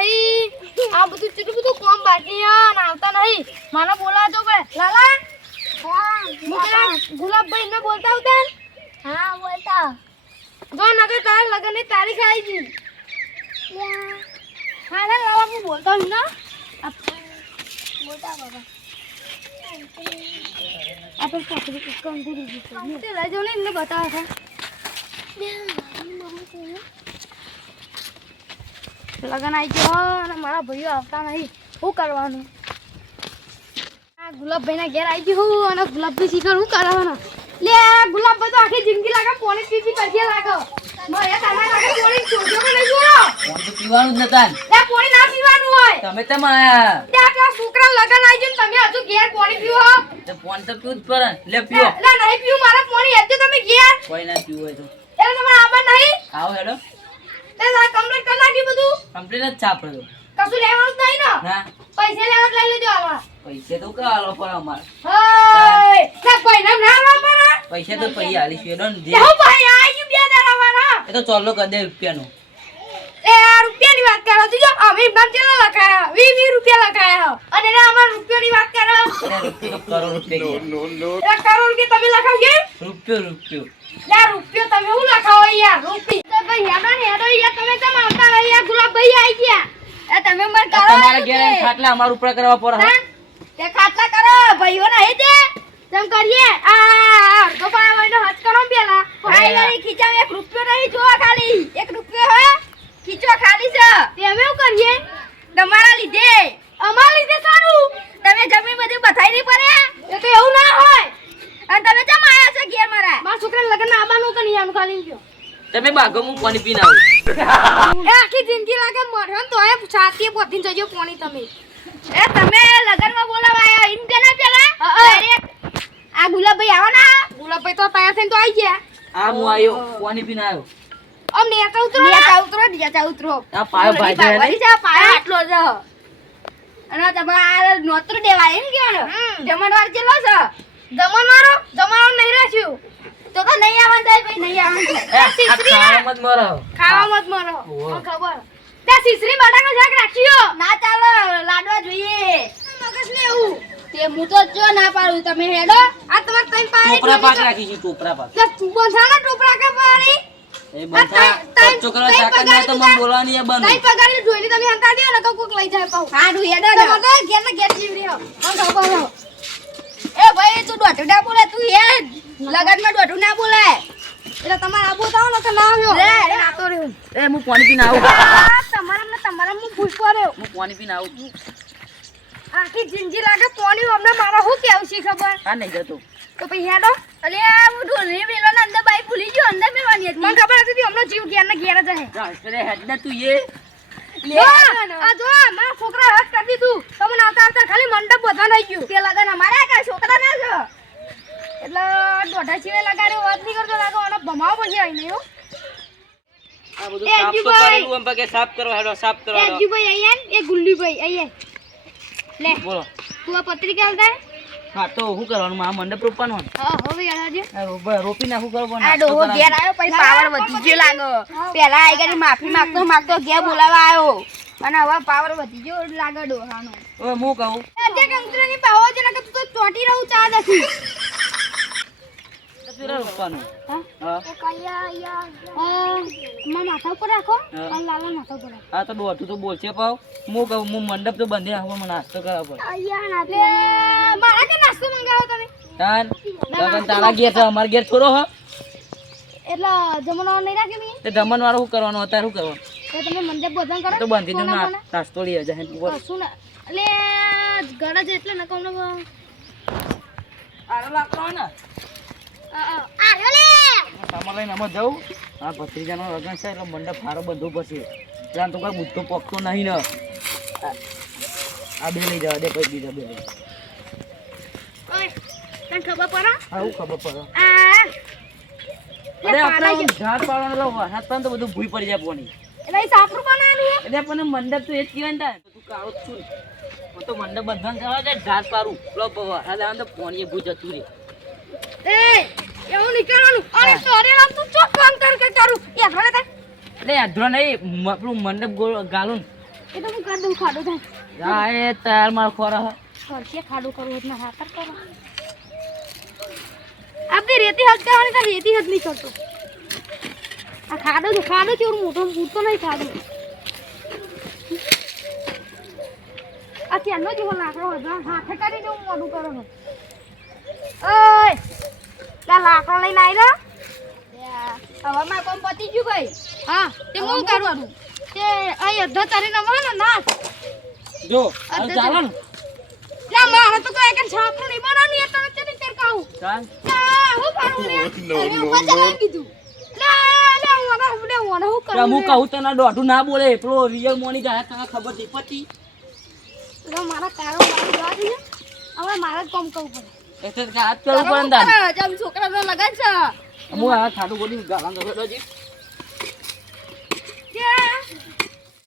નહીં આ બધું કેટલું બધું કામ બાકી આવતા નહીં મને બોલાવજો કે લાલા ગુલાબભાઈ ને બોલતા આવતા હા બોલતા જો નગર તાર લગનની તારીખ આવી ગઈ હા ના લાલા હું બોલતો હું ના બોલતા બાબા આપણે પાછળ કંકુરી લઈ જાઓ ને એમને બતાવો લગન આવી ગયો અને મારા ભાઈઓ આવતા નહીં શું કરવાનું આ ગુલાબભાઈના ઘેર આવી ગયું અને ગુલાબભાઈ શીખર શું કરવાનું લે ગુલાબભાઈ તો આખી જિંદગી લાગે પોણી પીપી કરજે લાગે મારે તમારે લાગે પોણી છોડ્યો કે નહીં છોડો પોણી તો પીવાનું જ નતા લે પોણી ના પીવાનું હોય તમે તેમ આયા લે આપણા છોકરા લગન આવી ગયું તમે હજુ ઘેર પોણી પીવો તો પોણી તો પીવું જ પડે લે પીવો લે નહીં પીવું મારા પોણી હેજો તમે ઘેર કોઈ ના પીવું હોય તો એટલે તમારે આબર નહીં આવો હેડો તે કમ્પ્લીટ કરી નાખ્યું બધું કમ્પ્લીટ જ છાપ પડ્યો કશું લેવાનું જ નહીં ને ના પૈસા લેવા લઈ લેજો આવા પૈસે તો કા આલો પર અમાર હય ના પૈસા ના વાપરા પૈસા તો પૈ આલી છે ડન દે હું ભાઈ આવી ગયું 2 દાડા વાળા એ તો ચોલ્લો કરી દે રૂપિયાનો એ રૂપિયાની વાત કરો તું જો અમે નામ ચેલા લખાયા 20 રૂપિયા લખાયા અને ના અમાર રૂપિયાની વાત કરો કરોડ રૂપિયા નો કરોડ કે તમે લખાવજો રૂપિયો યાર રૂપિયો તમે હું લખાવો યાર રૂપિયો તો ભાઈ હેડો યાર તમે કેમ આવતા રહી યાર ગુલાબભાઈ આવી ગયા એ તમે મને કરો તમારા ઘેર ખાટલા અમાર ઉપર કરવા પડે તે ખાટલા કરો ભાઈઓ નહીં તે તેમ કરીએ આ તો પાવાનો હજ કરો પેલા ભાઈ વાળી ખીચામ 1 રૂપિયો નહીં જોવા ખાલી 1 રૂપિયો હે ખીચો ખાલી છે તે અમે શું કરીએ તમારા લીધે અમારા લીધે સારું તમે જમીન બધી બધાઈ નહીં પડે એ તો એવું ના હોય અને તમે કેમ આયા છો ઘેર મારા છોકરાને લગન આબાનું તો નહીં આનું ખાલી ગયો તમે બાગો હું પાણી પીને આવું એ આખી જિંદગી લાગે મરહન તો એ છાતીએ પોતીને જજો પાણી તમે એ તમે લગનમાં બોલાવા આયા ઇન કે ના પેલા આ ગુલાબભાઈ આવો ના ગુલાબભાઈ તો તૈયાર થઈને તો આવી ગયા આ હું આયો પાણી પીને આવ્યો અમ નેતા ઉતરો આ પાયો ભાઈ જા પાયો આટલો જ અને તમારે નોતર દેવાય એમ કેવાનો જમણવાર ચેલો છે જમણવારો નહીં રાખ્યું તો નહીં આવવાનું થાય ભાઈ નહીં આવવાનું ખાવામાં જ મરો ખબર તે સિસરી બટાકા શાક રાખ્યો ના ચાલો લાડવા જોઈએ મગજ ને એવું તે હું તો જો ના પાડું તમે હેડો આ તમાર તઈ પાડે ટોપરા પાક રાખી છે ટોપરા પાક તે તું બંધાના ટોપરા કે પાડી એ બંધા છોકરા ચાકર ને તો મને બોલવાની એ બંધ તઈ પગારી જોઈને તમે હંતા દે ને કોક લઈ જાય પાઉ હાડું હેડો ને ઘેર જીવ રહ્યો ખબર એ ભાઈ તું દોઢું ના બોલે તું હેડ લગનમાં દોઢું ના બોલાય એટલે તમારે આબુ થાવ ને તો ના આવ્યો લે નાતો રહ્યો એ હું પાણી પીને આવું તમારા હું પૂછવા રહ્યો હું પાણી પીને આવું આખી જિંદગી લાગે પોણી અમને મારા હું કેવું છે ખબર હા નહીં જતો તો પછી હેડો અલે હું ઢોલની વેલો અંદર બાઈ ભૂલી ગયો અંદર મેવાની હતી મને ખબર હતી અમને જીવ ઘેર ને ઘેર જ હે અરે હેડ ને તું એ લે આ જો મારા છોકરા હક કરી દીધું તમને આવતા ખાલી મંડપ બધા થઈ ગયું તે લગન અમારે કા છોકરા ના છે એટલે દોઢા છીવે લગાડ્યો વાત નહીં કરતો લાગો અને ભમાવ પછી આવી નહીં હો આ બધું સાફ તો કરેલું એમ કે સાફ કરો હેડો સાફ કરો હેડો ભાઈ આયા એ ગુલ્લીભાઈ આયા લે બોલો તું આ પત્રિકા આલતા હા તો શું કરવાનું આ મંડપ રોપવાનું હા હવે યાર રોપી નાખું કરવાનું આ ડોહો ઘેર આવ્યો પછી પાવર વધી ગયો લાગો પેલા આઈ ગઈ માફી માંગતો ઘેર બોલાવા આવ્યો અને હવે પાવર વધી ગયો લાગે ડોહાનો ઓય હું કહું આજે કંકરાની પાવો છે ને કે તું તો ચોટી રહું ચા નથી રોપવાનું હા માથા ઉપર રાખો અને લાલા માથા ઉપર રાખો હા તો દોઢું તો બોલશે પાવ હું કહું હું મંડપ તો બંધી નાખું મને નાસ્તો કરાવવો પડે મારા કે નાસ્તો મંગાવો તમે તાન લગન તારા ઘેર છે અમાર ઘેર થોડો હ એટલે જમણવાર નહીં રાખ્યો મી તે જમણ વાળું શું કરવાનું અત્યારે શું કરવાનું તો તમે મંડપ ભોજન કરો તો બંધી દઉં નાસ્તો લઈ જાય શું ના એટલે ઘરે જ એટલે ન કહું ને આરો લાગતો હોય ને આર્યો લે સામાન લઈને અમે જવું હા ભત્રીજાનો લગન છે એટલે મંડપ સારો બધું પછી ત્યાં તો કઈ બુદ્ધો પકતો નહીં ને આ બે લઈ જવા દે પછી બીજા બે લઈ ઓય તને ખબર પડે આવું ખબર પડે આ અરે આપણે ઝાડ પાડવાનું એટલે વરસાદ પણ તો બધું ભૂઈ પડી જાય પોણી એટલે સાપરું બનાવ્યું એટલે પણ મંડપ તો એ જ કહેવાય ને તું કાળો જ છું હું તો મંડપ બંધન કરવા જાય ઝાડ પાડું પેલો વરસાદ આવે તો પોણી ભૂ જતું રહે એ એવું નીકળવાનું અરે સોરી રામ તું ચોક કામ કર કરું એ ભલે તા એટલે અધરો નહીં આપણું મંડપ ગાલું એ તો હું કરી દઉં ખાડો થાય આ એ તૈયાર માર ખોરા હે. કરશે ખાડો કરવું એટલે હાથર કરો આપણે રેતી હદ કરવાની તો રેતી હદ નહીં કરતો આ ખાડો કેવું મોટો પૂરતો નહીં ખાડો આ ત્યાંનો જેવો લાકડો હતો હાથે કરીને હું મોઢું કરો ને ઓય લા લાકડો લઈને આવી રહ્યો હવે મારે કોમ પતી ગયું ભાઈ હા તે હું કરું તે અહીં અડધો તારી નમો ને ના જો આ ચાલો ને લા મારે તો કોઈ કે છાપરું નહીં બનાવની એટલે ચડી તેર કાઉ ચાલ લા હું કરું લે હું પચાસ કીધું લા હું કરું હું કહું તને દોઢું ના બોલે પેલો રિયલ મોની જાય તને ખબર નહીં પતી લો મારા કારો મારી જવા દે હવે મારે જ કામ કરવું પડે એટલે હાથ પેલું પર અંદાજ જમ છોકરાનો લગન છે હું આ ખાડું ગોડી ગાળા દો જી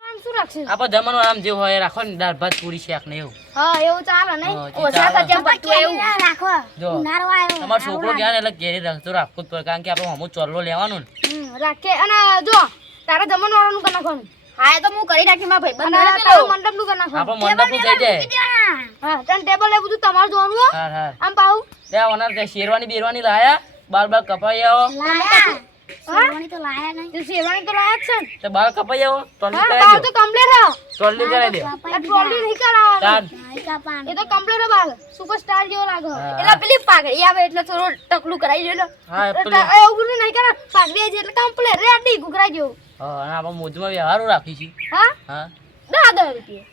આમ શું રાખશે આપણે જમવાનું આમ જે હોય એ રાખો ને દાળ ભાત પૂરી શાક ને એવું હા એવું ચાલે નહીં હા, ઓછા ચાલે. ખર્ચા બધું એવું રાખો જો ઉનાળો આવ્યો તમારો છોકરો ગયા ને એટલે ઘેરી રાખતો રાખવું જ પડે કારણ કે આપણે હમું ચોલ્લો લેવાનું ને રાખે અને જો તારા જમણ વાળાનું કરી નાખવાનું હા એ તો હું કરી રાખી મારા ભાઈ બંધ મંડપનું કરી નાખવાનું આપણે મંડપનું થઈ જાય હા તને ટેબલ એ બધું તમારે જોવાનું હો હા હા આમ પાઉ લે ઓનર શેરવાની બેરવાની લાયા બાર બાર કપાઈ આવો લાયા શેરવાની તો લાયા નહીં તે શેરવાની તો લાયક છે ને તો બાર કપાઈ આવો ટોલી હા કરાવી બાલ દો તો કમ્પ્લીટ હે ટોલી કરાવી દો આ ટ્રોલી નહીં કરાવવાની ચાલ નહીં કાપાન એ તો કમ્પ્લીટ બાલ સુપરસ્ટાર જેવો લાગે હા. એટલે પેલી પાઘડી આવે એટલે થોડું ટકલું કરાવી દેલો હા એ પેલું એવું બધું નહીં કરે પાઘડી છે એટલે કમ્પ્લીટ રેડી ઘુઘરાઈ જેવું હા અને આપણે મોજમાં વ્યવહારું રાખીશું હા હા 10 રૂપિયા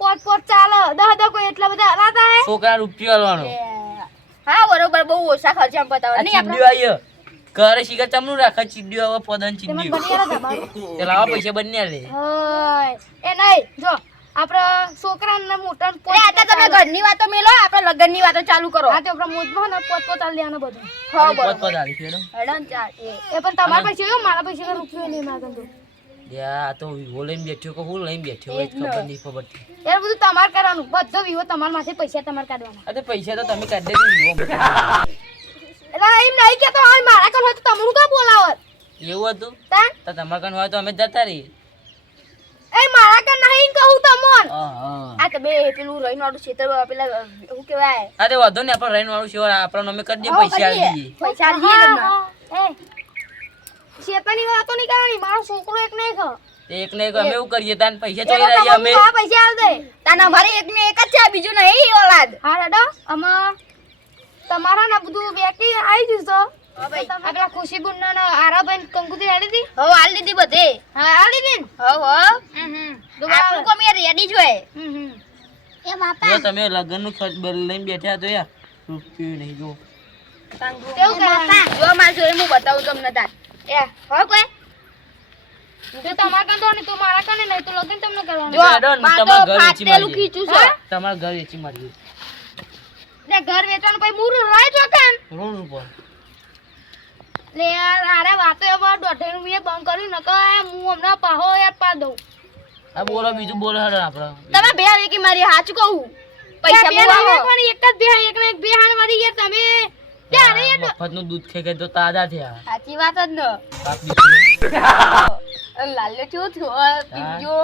પોત પોત ચાલે 10 કોઈ એટલા બધા હલાતા હે છોકરા રૂપિયો આલવાનો હા બરોબર બહુ ઓછા ખર્ચામાં પતાવે આ નહીં આપણે ચીડિયો આયો ઘરે શીખર ચમનું રાખે ચીડિયો હવે પદન તેમાં ચીડિયો બની રહ્યા દબાણ તે લાવા પૈસા બંને લે હોય એ નહીં જો આપણે છોકરાને મોટા પોત આ તમે ઘરની વાતો મેલો આપણે લગનની વાતો ચાલુ કરો હા તો આપણે મોજમાં ને પોત પોત આલી દેવાનો બધું હા પદ બરોબર પદ આલી છે હેડન ચાલ એ પણ તમારા પૈસા એવું મારા પૈસા રૂપિયો નહીં માગન તો યા તો વિવો લઈને બેઠ્યો કે હું લઈને બેઠ્યો એ જ ખબર નહીં ખબર એ બધું તમારે કરવાનું બધો વિવો તમારા માથે પૈસા તમારે કાઢવાના આ તો પૈસા તો તમે કાઢી દેજો વિવો એટલે એમ નહીં કે તો હવે મારા કન હોય તો તમને કા બોલાવત એવું હતું તા તો તમારા કન હોય તો અમે જતા રહીએ એ મારા કન નહીં કહું તમોન હા હા આ તો બે પેલું રહીને વાળું ક્ષેત્ર પેલા શું કહેવાય અરે વાંધો ને આપણે રહીને વાળું શિવર આપણને અમે કરી દઈએ પૈસા આલી દઈએ પૈસા આલી દઈએ તમને એ શેતાની વાતો નહીં કરવાની મારો છોકરો એક નહીં ખા એક ને એક અમે એવું કરીએ તાન પૈસા ચોરી રહીએ અમે પૈસા આલ દે તાન અમારે એક ને એક જ છે બીજું નહીં ઓલાદ હા દાદા આમાં તમારા ના બધું બેકી આવી જશો આપણા ખુશીબુન ના આરાબેન કંકુતી આલી દી હો આલી દીધી બધે હા આલી દીન હો હો આપણું કોમ યાર રેડી જ હોય એ બાપા જો તમે લગન નું ખર્ચ લઈને બેઠા તો યાર રૂપિયો નહીં જો કેવું કરે જો માર જો હું બતાવું તમને તાર એ હો કોઈ જો તમારા કાં તો ને તું મારા કાં નહીં તો લગન તમને કરવાનું જો તમારા ઘર વેચી ફાટેલું ખીચું છે તમારા ઘર વેચી મારી ને ઘર વેચવાનું પછી મૂરું રાય છો કાન રોડ ઉપર લે યાર અરે વાતો એમાં દોઢ રૂપિયા બંધ કર્યું ન કે હું હમણાં પાહો યાર પા દઉં આ બોલો બીજું બોલો હેડો આપણે તમે બે વેકી મારી હાચું કહું પૈસા મૂકવાની એક જ બે એક ને એક બે હાણ મારી યાર તમે ત્યારે યાર મફતનું દૂધ ખાઈ ખાઈ તો તાજા થયા સાચી વાત જ ન બાપ દીકરી લાલ્યો છો પીજો